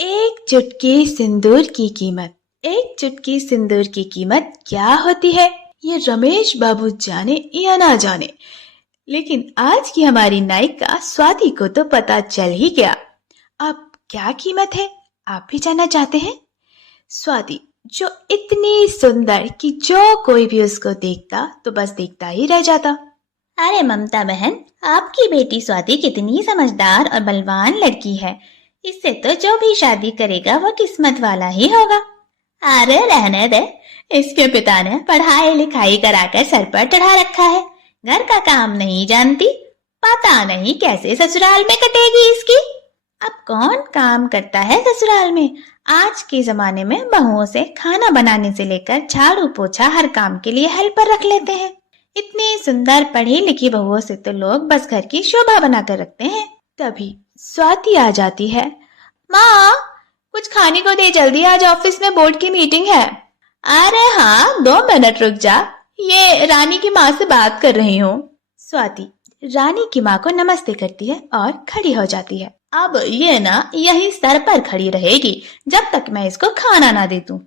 एक चुटकी सिंदूर की कीमत। एक चुटकी सिंदूर की कीमत क्या होती है, ये रमेश बाबू जाने या ना जाने, लेकिन आज की हमारी नायिका स्वाति को तो पता चल ही गया। अब क्या कीमत है, आप भी जानना चाहते हैं? स्वाति जो इतनी सुंदर कि जो कोई भी उसको देखता तो बस देखता ही रह जाता। अरे ममता बहन, आपकी बेटी स्वाति कितनी समझदार और बलवान लड़की है। इससे तो जो भी शादी करेगा वो किस्मत वाला ही होगा। अरे रहने दे, इसके पिता ने पढ़ाई लिखाई कराकर सर पर चढ़ा रखा है, घर का काम नहीं जानती, पता नहीं कैसे ससुराल में कटेगी इसकी। अब कौन काम करता है ससुराल में? आज के जमाने में बहुओं से खाना बनाने से लेकर झाड़ू पोछा हर काम के लिए हेल्पर रख लेते हैं। इतनी सुंदर पढ़ी लिखी बहुओं से तो लोग बस घर की शोभा बनाकर रखते हैं। तभी स्वाति आ जाती है। माँ, कुछ खाने को दे जल्दी, आज ऑफिस में बोर्ड की मीटिंग है। अरे हाँ, 2 मिनट रुक जा, ये रानी की माँ से बात कर रही हूँ। स्वाति रानी की माँ को नमस्ते करती है और खड़ी हो जाती है। अब ये ना यही सर पर खड़ी रहेगी जब तक मैं इसको खाना ना दे दूं।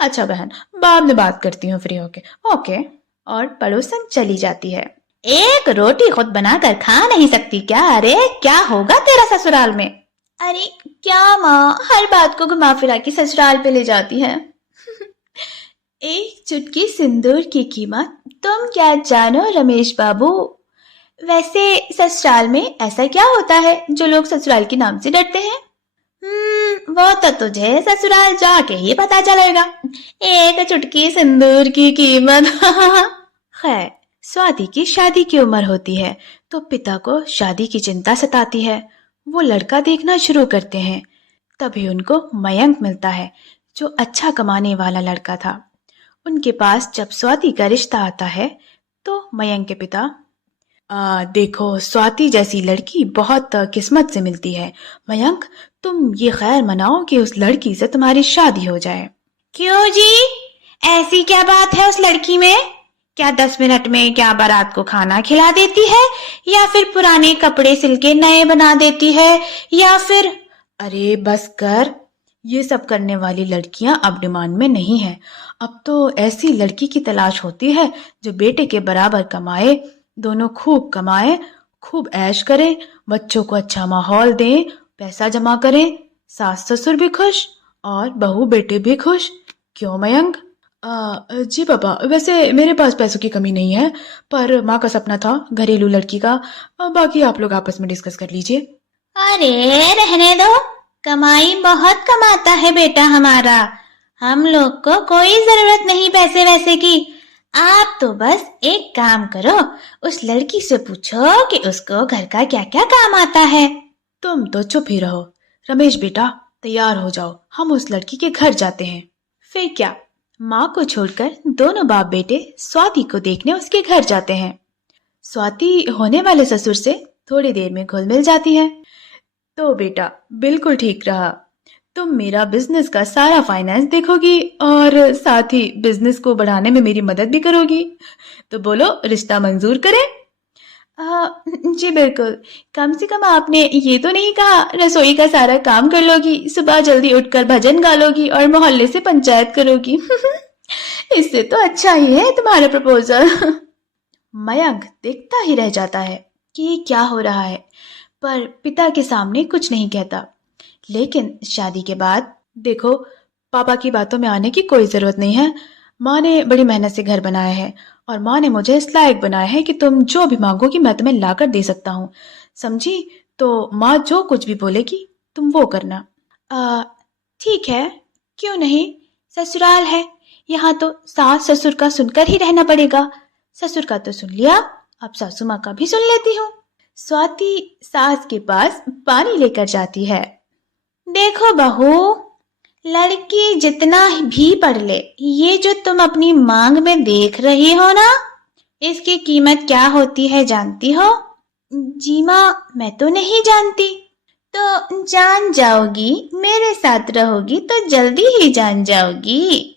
अच्छा बहन, बाद में बात करती हूँ फ्री होके। ओके। और पड़ोसन चली जाती है। एक रोटी खुद बनाकर खा नहीं सकती क्या? अरे क्या होगा तेरा ससुराल में? अरे क्या माँ, हर बात को घुमा फिरा के ससुराल पे ले जाती है। एक चुटकी सिंदूर की कीमत तुम क्या जानो रमेश बाबू। वैसे ससुराल में ऐसा क्या होता है जो लोग ससुराल के नाम से डरते हैं? वो तो तुझे ससुराल जाके ही पता चलेगा। एक चुटकी सिंदूर की कीमत। खैर, स्वाति की शादी की उम्र होती है तो पिता को शादी की चिंता सताती है। वो लड़का देखना शुरू करते हैं। तभी उनको मयंक मिलता है जो अच्छा कमाने वाला लड़का था। उनके पास जब स्वाति का रिश्ता आता है तो मयंक के पिता, देखो स्वाति जैसी लड़की बहुत किस्मत से मिलती है। मयंक, तुम ये खैर मनाओ कि उस लड़की से तुम्हारी शादी हो जाए। क्यों जी, ऐसी क्या बात है उस लड़की में? क्या 10 मिनट में क्या बारात को खाना खिला देती है, या फिर पुराने कपड़े सिल के नए बना देती है, या फिर... अरे बस कर, ये सब करने वाली लड़कियां अब डिमांड में नहीं है। अब तो ऐसी लड़की की तलाश होती है जो बेटे के बराबर कमाए, दोनों खूब कमाए, खूब ऐश करें, बच्चों को अच्छा माहौल दें, पैसा जमा करें, सास ससुर भी खुश और बहू बेटे भी खुश। क्यों मयंक? जी पापा, वैसे मेरे पास पैसों की कमी नहीं है, पर माँ का सपना था घरेलू लड़की का। बाकी आप लोग आपस में डिस्कस कर लीजिए। अरे रहने दो, कमाई बहुत कमाता है बेटा हमारा, हम लोग को कोई जरूरत नहीं पैसे वैसे की। आप तो बस एक काम करो, उस लड़की से पूछो कि उसको घर का क्या क्या काम आता है। तुम तो चुप ही रहो। रमेश बेटा, तैयार हो जाओ, हम उस लड़की के घर जाते हैं। फिर क्या, माँ को छोड़कर दोनों बाप बेटे स्वाति को देखने उसके घर जाते हैं। स्वाति होने वाले ससुर से थोड़ी देर में घुल मिल जाती है। तो बेटा बिल्कुल ठीक रहा, तुम मेरा बिजनेस का सारा फाइनेंस देखोगी और साथ ही बिजनेस को बढ़ाने में मेरी मदद भी करोगी। तो बोलो, रिश्ता मंजूर करें? जी बिल्कुल। कम से कम आपने ये तो नहीं कहा रसोई का सारा काम कर लोगी, सुबह जल्दी उठकर भजन गा लोगी और मोहल्ले से पंचायत करोगी। इससे तो अच्छा ही है तुम्हारा प्रपोजल। मयंक देखता ही रह जाता है कि क्या हो रहा है, पर पिता के सामने कुछ नहीं कहता। लेकिन शादी के बाद देखो, पापा की बातों में आने की कोई जरूरत नहीं है। माँ ने बड़ी मेहनत से घर बनाया है और माँ ने मुझे इस लायक बनाया है कि तुम जो भी मांगोगी मैं तुम्हें लाकर दे सकता हूँ, समझी? तो माँ जो कुछ भी बोलेगी तुम वो करना। ठीक है, क्यों नहीं, ससुराल है, यहाँ तो सास ससुर का सुनकर ही रहना पड़ेगा। ससुर का तो सुन लिया, अब सासू माँ का भी सुन लेती हूँ। स्वाति सास के पास पानी लेकर जाती है। देखो बहू, लड़की जितना भी पढ़ ले, ये जो तुम अपनी मांग में देख रही हो ना, इसकी कीमत क्या होती है जानती हो? जी माँ, मैं तो नहीं जानती। तो जान जाओगी, मेरे साथ रहोगी तो जल्दी ही जान जाओगी।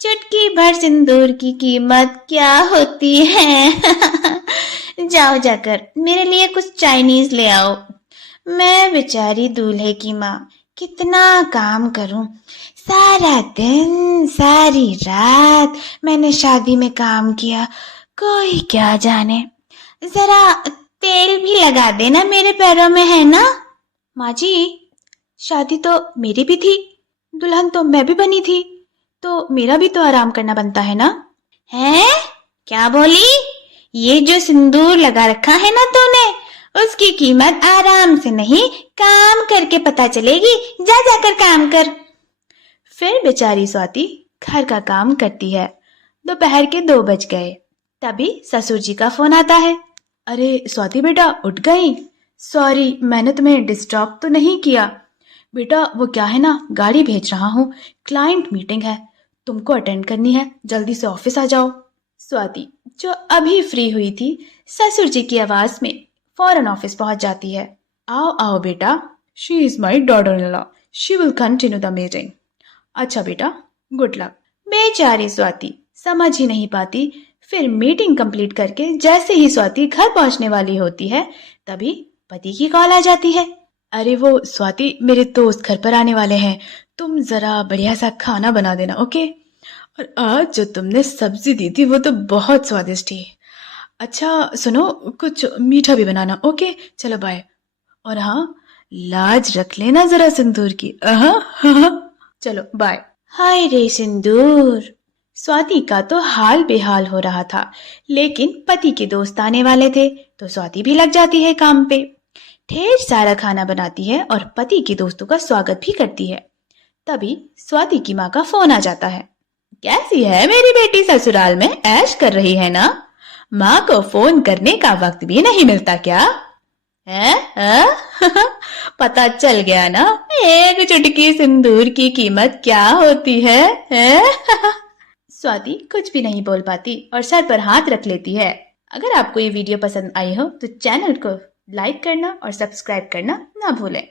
चुटकी भर सिंदूर की कीमत क्या होती है। जाओ जाकर मेरे लिए कुछ चाइनीज ले आओ। मैं बेचारी दूल्हे की माँ कितना काम करूं, सारा दिन सारी रात मैंने शादी में काम किया, कोई क्या जाने। जरा तेल भी लगा देना मेरे पैरों में, है ना। माँ जी, शादी तो मेरी भी थी, दुल्हन तो मैं भी बनी थी, तो मेरा भी तो आराम करना बनता है ना। हैं? क्या बोली? ये जो सिंदूर लगा रखा है ना तूने, उसकी कीमत आराम से नहीं, काम करके पता चलेगी। जा जाकर काम कर। फिर बेचारी स्वाति घर का काम करती है। दोपहर के 2 बज गए। तभी ससुर जी का फोन आता है। अरे स्वाति बेटा, उठ गई? सॉरी, मैंने तुम्हें डिस्टर्ब तो नहीं किया। बेटा वो क्या है ना, गाड़ी भेज रहा हूँ, क्लाइंट मीटिंग है, तुमको अटेंड करनी है, जल्दी से ऑफिस आ जाओ। स्वाति जो अभी फ्री हुई थी, ससुर जी की आवाज में फौरन ऑफिस पहुंच जाती है। आओ आओ बेटा, she is my daughter in law, she will continue the meeting. अच्छा बेटा, गुड लक। बेचारी स्वाति समझ ही नहीं पाती। फिर मीटिंग कंप्लीट करके जैसे ही स्वाति घर पहुंचने वाली होती है, तभी पति की कॉल आ जाती है। अरे वो स्वाति, मेरे दोस्त घर पर आने वाले हैं, तुम जरा बढ़िया सा खाना बना देना, ओके? और आज जो तुमने सब्जी दी थी वो तो बहुत स्वादिष्ट थी। अच्छा सुनो, कुछ मीठा भी बनाना, ओके? चलो बाय। और हाँ, लाज रख लेना जरा सिंदूर की। चलो बाय। हाय रे सिंदूर। स्वाति का तो हाल बेहाल हो रहा था, लेकिन पति के दोस्त आने वाले थे तो स्वाति भी लग जाती है काम पे। ढेर सारा खाना बनाती है और पति के दोस्तों का स्वागत भी करती है। तभी स्वाति की माँ का फोन आ जाता है। कैसी है मेरी बेटी, ससुराल में ऐश कर रही है ना? माँ को फोन करने का वक्त भी नहीं मिलता क्या? है? पता चल गया ना, एक चुटकी सिंदूर की कीमत क्या होती है? स्वाति कुछ भी नहीं बोल पाती और सर पर हाथ रख लेती है। अगर आपको ये वीडियो पसंद आई हो तो चैनल को लाइक करना और सब्सक्राइब करना ना भूलें।